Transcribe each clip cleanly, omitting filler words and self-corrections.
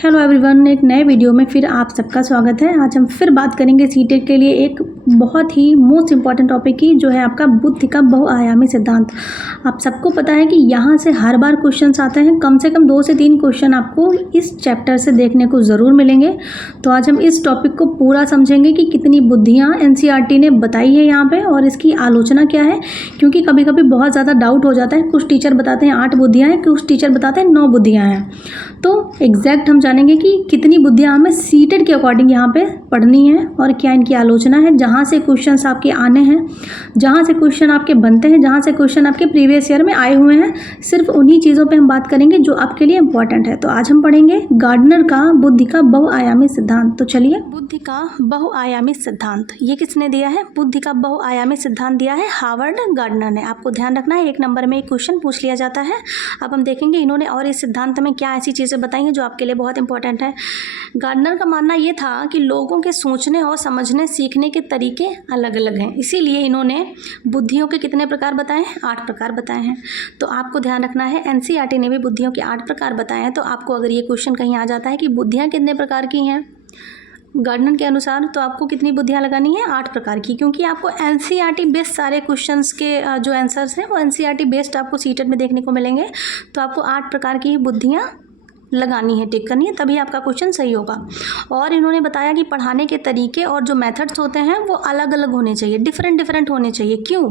Hello everyone, एक नए video में फिर आप सबका स्वागत है। आज हम फिर बात करेंगे सीटेट के लिए एक बहुत ही मोस्ट इम्पॉर्टेंट टॉपिक की, जो है आपका बुद्धि का बहुआयामी सिद्धांत। आप सबको पता है कि यहाँ से हर बार क्वेश्चंस आते हैं। कम से कम 2 से 3 क्वेश्चन आपको इस चैप्टर से देखने को ज़रूर मिलेंगे। तो आज हम इस टॉपिक को पूरा समझेंगे कि कितनी बुद्धियाँ एनसीईआरटी ने बताई है यहाँ पर और इसकी आलोचना क्या है, क्योंकि कभी कभी बहुत ज़्यादा डाउट हो जाता है। कुछ टीचर बताते हैं 8 बुद्धियाँ हैं, कुछ टीचर बताते हैं 9 बुद्धियाँ हैं। तो एग्जैक्ट हम जानेंगे कि कितनी बुद्धियाँ हमें सीटेट के अकॉर्डिंग यहाँ पे पढ़नी है और क्या इनकी आलोचना है। जहाँ से क्वेश्चंस आपके आने हैं, जहाँ से क्वेश्चन आपके बनते हैं, जहाँ से क्वेश्चन आपके प्रीवियस ईयर में आए हुए हैं, सिर्फ उन्हीं चीज़ों पे हम बात करेंगे जो आपके लिए इंपॉर्टेंट है। तो आज हम पढ़ेंगे गार्डनर का बुद्धि का बहुआयामी सिद्धांत। तो चलिए, बुद्धि का बहुआयामी सिद्धांत ये किसने दिया है? बुद्धि का बहुआयामी सिद्धांत दिया है हार्वर्ड गार्डनर ने। आपको ध्यान रखना है, 1 नंबर में एक क्वेश्चन पूछ लिया जाता है। अब हम देखेंगे इन्होंने और इस सिद्धांत में क्या ऐसी चीज़ें बताई हैं जो आपके लिए बहुत इंपॉर्टेंट है। गार्डनर का मानना ये था कि लोगों के सोचने और समझने सीखने के तरीके अलग अलग हैं, इसीलिए इन्होंने बुद्धियों के कितने प्रकार बताए हैं? 8 प्रकार बताए हैं। तो आपको ध्यान रखना है, एनसीईआरटी ने भी बुद्धियों के 8 प्रकार बताए हैं। तो आपको अगर ये क्वेश्चन कहीं आ जाता है कि बुद्धियाँ कितने प्रकार की हैं गार्डनर के अनुसार, तो आपको कितनी बुद्धियाँ लगानी है? 8 प्रकार की, क्योंकि आपको एनसीईआरटी बेस्ड सारे क्वेश्चंस के जो आंसर्स हैं वो एनसीईआरटी बेस्ड आपको सीटेट में देखने को मिलेंगे। तो आपको 8 प्रकार की बुद्धियाँ लगानी है, टिक करनी है, तभी आपका क्वेश्चन सही होगा। और इन्होंने बताया कि पढ़ाने के तरीके और जो मेथड्स होते हैं वो अलग अलग होने चाहिए, डिफरेंट होने चाहिए। क्यों?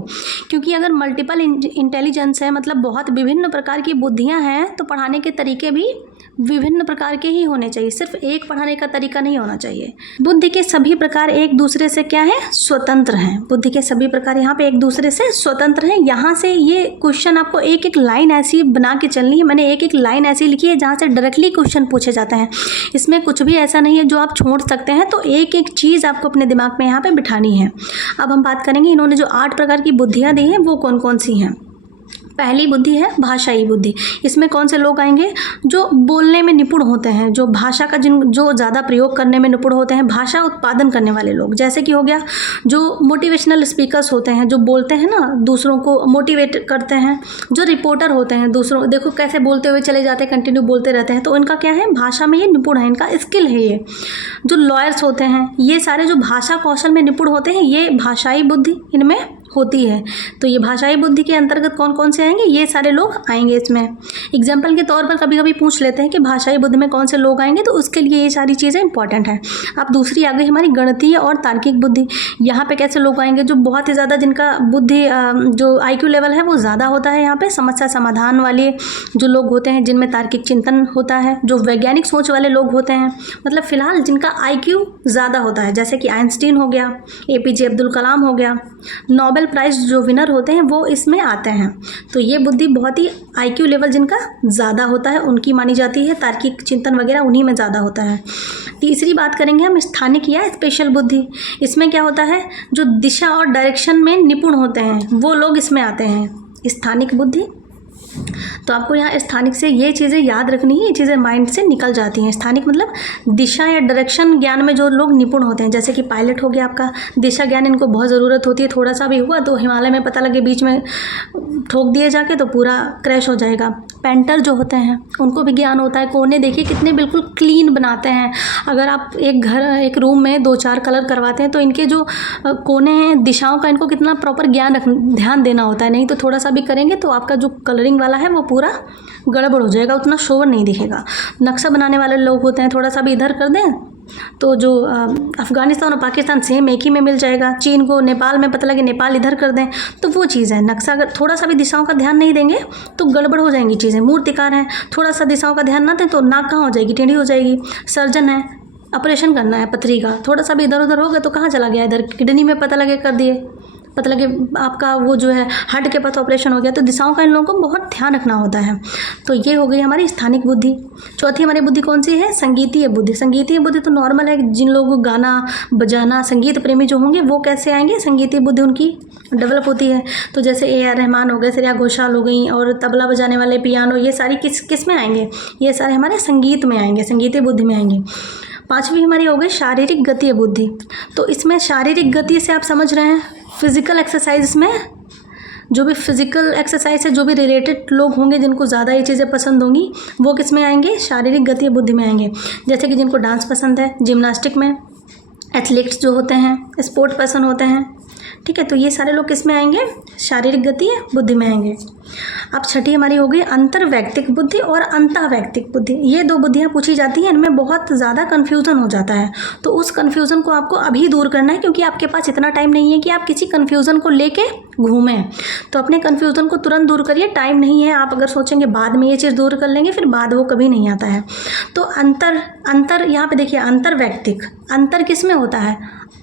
क्योंकि अगर मल्टीपल इंटेलिजेंस है, मतलब बहुत विभिन्न प्रकार की बुद्धियां हैं, तो पढ़ाने के तरीके भी विभिन्न प्रकार के ही होने चाहिए, सिर्फ एक पढ़ाने का तरीका नहीं होना चाहिए। बुद्धि के सभी प्रकार एक दूसरे से क्या है? स्वतंत्र हैं। बुद्धि के सभी प्रकार यहाँ पे एक दूसरे से स्वतंत्र हैं। यहाँ से ये क्वेश्चन आपको एक एक लाइन ऐसी बना के चलनी है। मैंने एक एक लाइन ऐसी लिखी है जहाँ से डायरेक्टली क्वेश्चन पूछे जाते हैं। इसमें कुछ भी ऐसा नहीं है जो आप छोड़ सकते हैं। तो एक एक चीज़ आपको अपने दिमाग में यहाँ पे बिठानी है। अब हम बात करेंगे इन्होंने जो 8 प्रकार की बुद्धियाँ दी हैं वो कौन कौन सी हैं। पहली बुद्धि है भाषाई बुद्धि। इसमें कौन से लोग आएंगे? जो बोलने में निपुण होते हैं, जो भाषा का जो ज़्यादा प्रयोग करने में निपुण होते हैं, भाषा उत्पादन करने वाले लोग। जैसे कि हो गया जो मोटिवेशनल स्पीकर्स होते हैं, जो बोलते हैं ना, दूसरों को मोटिवेट करते हैं। जो रिपोर्टर होते हैं, दूसरों देखो कैसे बोलते हुए चले जाते हैं, कंटिन्यू बोलते रहते हैं, तो इनका क्या है? भाषा में ये निपुण है, इनका स्किल है ये। जो लॉयर्स होते हैं, ये सारे जो भाषा कौशल में निपुण होते हैं, ये भाषाई बुद्धि इनमें होती है। तो ये भाषाई बुद्धि के अंतर्गत कौन कौन से आएंगे? ये सारे लोग आएंगे इसमें। एग्जाम्पल के तौर पर कभी कभी पूछ लेते हैं कि भाषाई बुद्धि में कौन से लोग आएंगे, तो उसके लिए ये सारी चीज़ें इंपॉर्टेंट है। अब दूसरी आ गई हमारी गणितीय और तार्किक बुद्धि। यहाँ पे कैसे लोग आएंगे? जो बहुत ही ज़्यादा, जिनका बुद्धि जो आईक्यू लेवल है वो ज़्यादा होता है। यहाँ पे समस्या समाधान वाले जो लोग होते हैं, जिनमें तार्किक चिंतन होता है, जो वैज्ञानिक सोच वाले लोग होते हैं, मतलब फिलहाल जिनका आईक्यू ज़्यादा होता है, जैसे कि आइंस्टीन हो गया, एपीजे अब्दुल कलाम हो गया, नोबेल प्राइज जो विनर होते हैं वो इसमें आते हैं। तो ये बुद्धि बहुत ही आईक्यू लेवल जिनका ज़्यादा होता है उनकी मानी जाती है। तार्किक चिंतन वगैरह उन्हीं में ज़्यादा होता है। तीसरी बात करेंगे हम स्थानिक या स्पेशल बुद्धि। इसमें क्या होता है? जो दिशा और डायरेक्शन में निपुण होते हैं वो लोग इसमें आते हैं, स्थानिक बुद्धि। तो आपको यहाँ स्थानिक से ये चीज़ें याद रखनी है, ये चीज़ें माइंड से निकल जाती हैं। स्थानिक मतलब दिशा या डायरेक्शन ज्ञान में जो लोग निपुण होते हैं, जैसे कि पायलट हो गया आपका, दिशा ज्ञान इनको बहुत ज़रूरत होती है। थोड़ा सा भी हुआ तो हिमालय में पता लगे बीच में ठोक दिए जाके तो पूरा क्रैश हो जाएगा। पेंटर जो होते हैं उनको भी ज्ञान होता है। कोने देखिए कितने बिल्कुल क्लीन बनाते हैं। अगर आप एक रूम में 2-4 कलर करवाते हैं तो इनके जो कोने हैं, दिशाओं का इनको कितना प्रॉपर ध्यान देना होता है। नहीं तो थोड़ा सा भी करेंगे तो आपका जो कलरिंग वाला है वो पूरा गड़बड़ हो जाएगा, उतना शोर नहीं दिखेगा। नक्शा बनाने वाले लोग होते हैं, थोड़ा सा भी इधर कर दें तो जो अफ़गानिस्तान और पाकिस्तान सेम एक ही में मिल जाएगा। चीन को नेपाल में पता लगे नेपाल इधर कर दें, तो वो चीज़ है। नक्शा अगर थोड़ा सा भी दिशाओं का ध्यान नहीं देंगे तो गड़बड़ हो जाएंगी चीज़ें। मूर्तिकार हैं, थोड़ा सा दिशाओं का ध्यान ना दें तो नाक कहाँ हो जाएगी? टेढ़ी हो जाएगी। सर्जन है, ऑपरेशन करना है पथरी का, थोड़ा सा भी इधर उधर हो गया तो कहाँ चला गया? इधर किडनी में पता लगे कर दिए, पता लगे आपका वो जो है हार्ट के पास ऑपरेशन हो गया। तो दिशाओं का इन लोगों को बहुत ध्यान रखना होता है। तो ये हो गई हमारी स्थानिक बुद्धि। चौथी हमारी बुद्धि कौन सी है? संगीतीय बुद्धि। संगीतीय बुद्धि तो नॉर्मल है, जिन लोगों को गाना बजाना, संगीत प्रेमी जो होंगे वो कैसे आएंगे? संगीतीय बुद्धि उनकी डेवलप होती है। तो जैसे AR रहमान हो गए, श्रेया घोषाल हो गई, और तबला बजाने वाले, पियानो, ये सारी किस में आएंगे? ये सारे हमारे संगीत में आएंगे, संगीतीय बुद्धि में आएंगे। 5वीं हमारी हो गई शारीरिक गति बुद्धि। तो इसमें शारीरिक गति से आप समझ रहे हैं फिजिकल एक्सरसाइज में जो भी फिजिकल एक्सरसाइज है, जो भी रिलेटेड लोग होंगे जिनको ज़्यादा ये चीज़ें पसंद होंगी, वो किस में आएंगे, शारीरिक गति या बुद्धि में आएंगे। जैसे कि जिनको डांस पसंद है, जिम्नास्टिक में, एथलीट्स जो होते हैं, स्पोर्ट पर्सन होते हैं, ठीक है, तो ये सारे लोग किस में आएंगे, शारीरिक गति या बुद्धि में आएंगे। अब छठी हमारी हो गई अंतर्वैयक्तिक बुद्धि और अंतःवैयक्तिक बुद्धि। ये दो बुद्धियाँ पूछी जाती हैं, इनमें बहुत ज़्यादा कन्फ्यूज़न हो जाता है, तो उस कन्फ्यूज़न को आपको अभी दूर करना है, क्योंकि आपके पास इतना टाइम नहीं है कि आप किसी कन्फ्यूज़न को लेके घूमें। तो अपने कन्फ्यूज़न को तुरंत दूर करिए, टाइम नहीं है। आप अगर सोचेंगे बाद में ये चीज़ दूर कर लेंगे, फिर बाद वो कभी नहीं आता है। तो अंतर यहाँ पे देखिए, अंतर्वैयक्तिक, अंतर किस में होता है,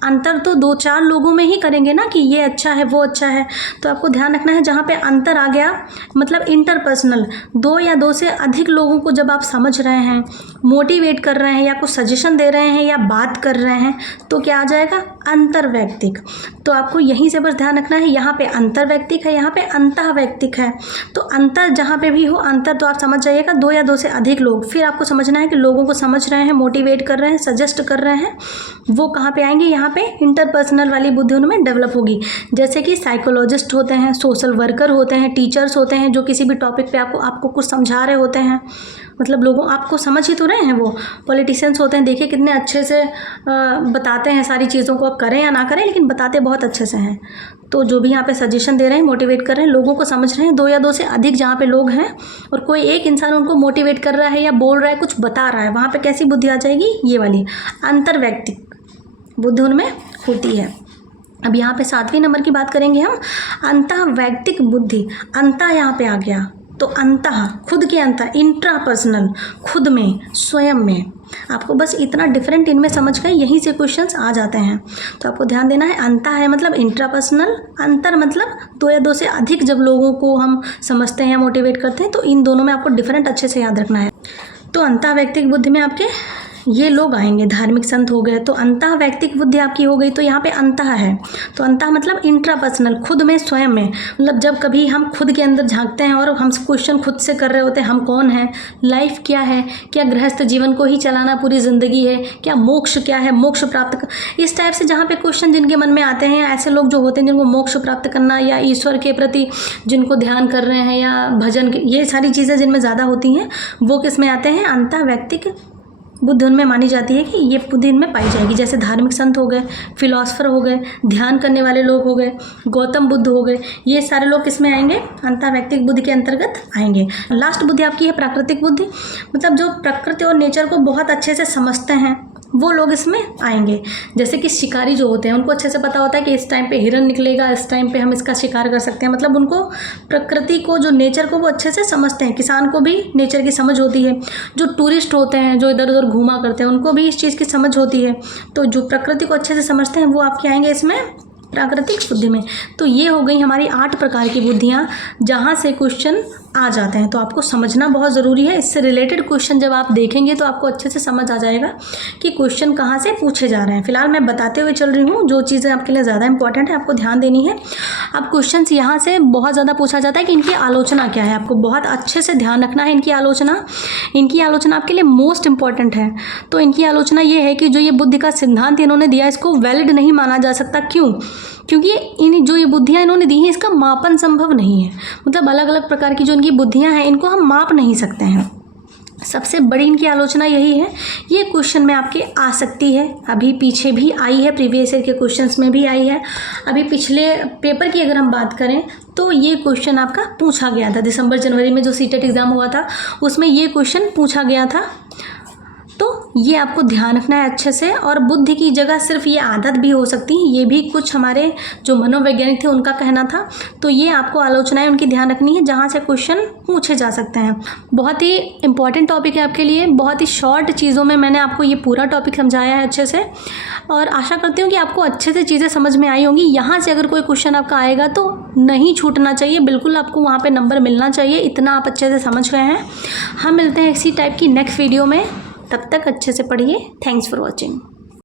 अंतर तो 2-4 लोगों में ही करेंगे ना कि ये अच्छा है वो अच्छा है। तो आपको ध्यान रखना है, जहाँ पे अंतर आ गया मतलब इंटरपर्सनल, 2 या 2 से अधिक लोगों को जब आप समझ रहे हैं, मोटिवेट कर रहे हैं या कुछ सजेशन दे रहे हैं या बात कर रहे हैं, तो क्या आ जाएगा, अंतर्वैयक्तिक। तो आपको यहीं से बस ध्यान रखना है, यहाँ पे अंतर्वैयक्तिक है, यहाँ पे अंतःवैयक्तिक है। तो अंतर जहाँ पे भी हो, अंतर तो आप समझ जाइएगा, 2 या 2 से अधिक लोग। फिर आपको समझना है कि लोगों को समझ रहे हैं, मोटिवेट कर रहे हैं, सजेस्ट कर रहे हैं, वो कहाँ पे आएंगे, यहाँ पे इंटरपर्सनल वाली बुद्धि उनमें डेवलप होगी। जैसे कि साइकोलॉजिस्ट होते हैं, सोशल वर्कर होते हैं, टीचर्स होते हैं, जो किसी भी टॉपिक पे आपको कुछ समझा रहे होते हैं, मतलब लोगों आपको समझ ही तो रहे हैं। वो पॉलिटिशियंस होते हैं, देखिए कितने अच्छे से बताते हैं सारी चीज़ों को, आप करें या ना करें, लेकिन बताते बहुत अच्छे से हैं। तो जो भी यहाँ पे सजेशन दे रहे हैं, मोटिवेट कर रहे हैं, लोगों को समझ रहे हैं, 2 या 2 से अधिक जहाँ पे लोग हैं और कोई एक इंसान उनको मोटिवेट कर रहा है या बोल रहा है, कुछ बता रहा है, वहाँ पे कैसी बुद्धि आ जाएगी, ये वाली अंतर्वैयक्तिक बुद्धि उनमें होती है। अब यहाँ पे 7वें नंबर की बात करेंगे हम, अंतःवैयक्तिक बुद्धि। अंतः यहाँ पे आ गया, तो अंतः खुद के अंतः, इंट्रापर्सनल खुद में, स्वयं में। आपको बस इतना डिफरेंट इनमें समझ गए, यहीं से क्वेश्चंस आ जाते हैं। तो आपको ध्यान देना है, अंतः है मतलब इंट्रापर्सनल, अंतर मतलब 2 या 2 से अधिक जब लोगों को हम समझते हैं, मोटिवेट करते हैं, तो इन दोनों में आपको डिफरेंट अच्छे से याद रखना है। तो अंतःवैयक्तिक बुद्धि में आपके ये लोग आएंगे, धार्मिक संत हो गए। तो अंतःवैयक्तिक बुद्धि आपकी हो गई, तो यहाँ पे अंतः है, तो अंतः मतलब इंट्रापर्सनल, खुद में, स्वयं में। मतलब जब कभी हम खुद के अंदर झांकते हैं और हम क्वेश्चन खुद से कर रहे होते हैं, हम कौन हैं, लाइफ क्या है, क्या गृहस्थ जीवन को ही चलाना पूरी ज़िंदगी है, क्या मोक्ष क्या है, मोक्ष प्राप्त कर, इस टाइप से जहाँ पे क्वेश्चन जिनके मन में आते हैं, ऐसे लोग जो होते हैं जिनको मोक्ष प्राप्त करना या ईश्वर के प्रति जिनको ध्यान कर रहे हैं या भजन, ये सारी चीज़ें जिनमें ज़्यादा होती हैं, वो किस में आते हैं, अंतःवैयक्तिक बुद्धि उनमें मानी जाती है कि ये बुद्धि इनमें पाई जाएगी। जैसे धार्मिक संत हो गए, फिलोसफर हो गए, ध्यान करने वाले लोग हो गए, गौतम बुद्ध हो गए, ये सारे लोग किसमें आएंगे, अंतःवैयक्तिक बुद्धि के अंतर्गत आएंगे। लास्ट बुद्धि आपकी है प्राकृतिक बुद्धि, मतलब जो प्रकृति और नेचर को बहुत अच्छे से समझते हैं, वो लोग इसमें आएंगे। जैसे कि शिकारी जो होते हैं, उनको अच्छे से पता होता है कि इस टाइम पे हिरन निकलेगा, इस टाइम पे हम इसका शिकार कर सकते हैं, मतलब उनको प्रकृति को, जो नेचर को वो अच्छे से समझते हैं। किसान को भी नेचर की समझ होती है, जो टूरिस्ट होते हैं, जो इधर उधर घूमा करते हैं, उनको भी इस चीज़ की समझ होती है। तो जो प्रकृति को अच्छे से समझते हैं, वो आपके आएंगे इसमें प्राकृतिक बुद्धि में। तो ये हो गई हमारी 8 प्रकार की बुद्धियाँ, जहाँ से क्वेश्चन आ जाते हैं। तो आपको समझना बहुत ज़रूरी है। इससे रिलेटेड क्वेश्चन जब आप देखेंगे तो आपको अच्छे से समझ आ जाएगा कि क्वेश्चन कहाँ से पूछे जा रहे हैं। फिलहाल मैं बताते हुए चल रही हूँ, जो चीज़ें आपके लिए ज़्यादा इंपॉर्टेंट है आपको ध्यान देनी है। अब क्वेश्चन यहाँ से बहुत ज़्यादा पूछा जाता है कि इनकी आलोचना क्या है, आपको बहुत अच्छे से ध्यान रखना है। इनकी आलोचना आपके लिए मोस्ट इंपॉर्टेंट है। तो इनकी आलोचना ये है कि जो ये बुद्धि का सिद्धांत इन्होंने दिया, इसको वैलिड नहीं माना जा सकता। क्यों? क्योंकि इन जो ये बुद्धियाँ इन्होंने दी हैं, इसका मापन संभव नहीं है। मतलब अलग अलग प्रकार की जो इनकी बुद्धियाँ हैं, इनको हम माप नहीं सकते हैं। सबसे बड़ी इनकी आलोचना यही है, ये क्वेश्चन में आपके आ सकती है, अभी पीछे भी आई है, प्रीवियस ईयर के क्वेश्चंस में भी आई है। अभी पिछले पेपर की अगर हम बात करें तो ये क्वेश्चन आपका पूछा गया था दिसंबर जनवरी में जो सीटेट एग्ज़ाम हुआ था, उसमें ये क्वेश्चन पूछा गया था। तो ये आपको ध्यान रखना है अच्छे से। और बुद्धि की जगह सिर्फ ये आदत भी हो सकती है, ये भी कुछ हमारे जो मनोवैज्ञानिक थे उनका कहना था। तो ये आपको आलोचनाएं उनकी ध्यान रखनी है, जहाँ से क्वेश्चन पूछे जा सकते हैं। बहुत ही इंपॉर्टेंट टॉपिक है आपके लिए, बहुत ही शॉर्ट चीज़ों में मैंने आपको ये पूरा टॉपिक समझाया है अच्छे से, और आशा करती हूँ कि आपको अच्छे से चीज़ें समझ में आई होंगी। यहाँ से अगर कोई क्वेश्चन आपका आएगा तो नहीं छूटना चाहिए, बिल्कुल आपको वहाँ पर नंबर मिलना चाहिए, इतना आप अच्छे से समझ गए हैं। हम मिलते हैं इसी टाइप की नेक्स्ट वीडियो में, तब तक अच्छे से पढ़िए। Thanks for watching.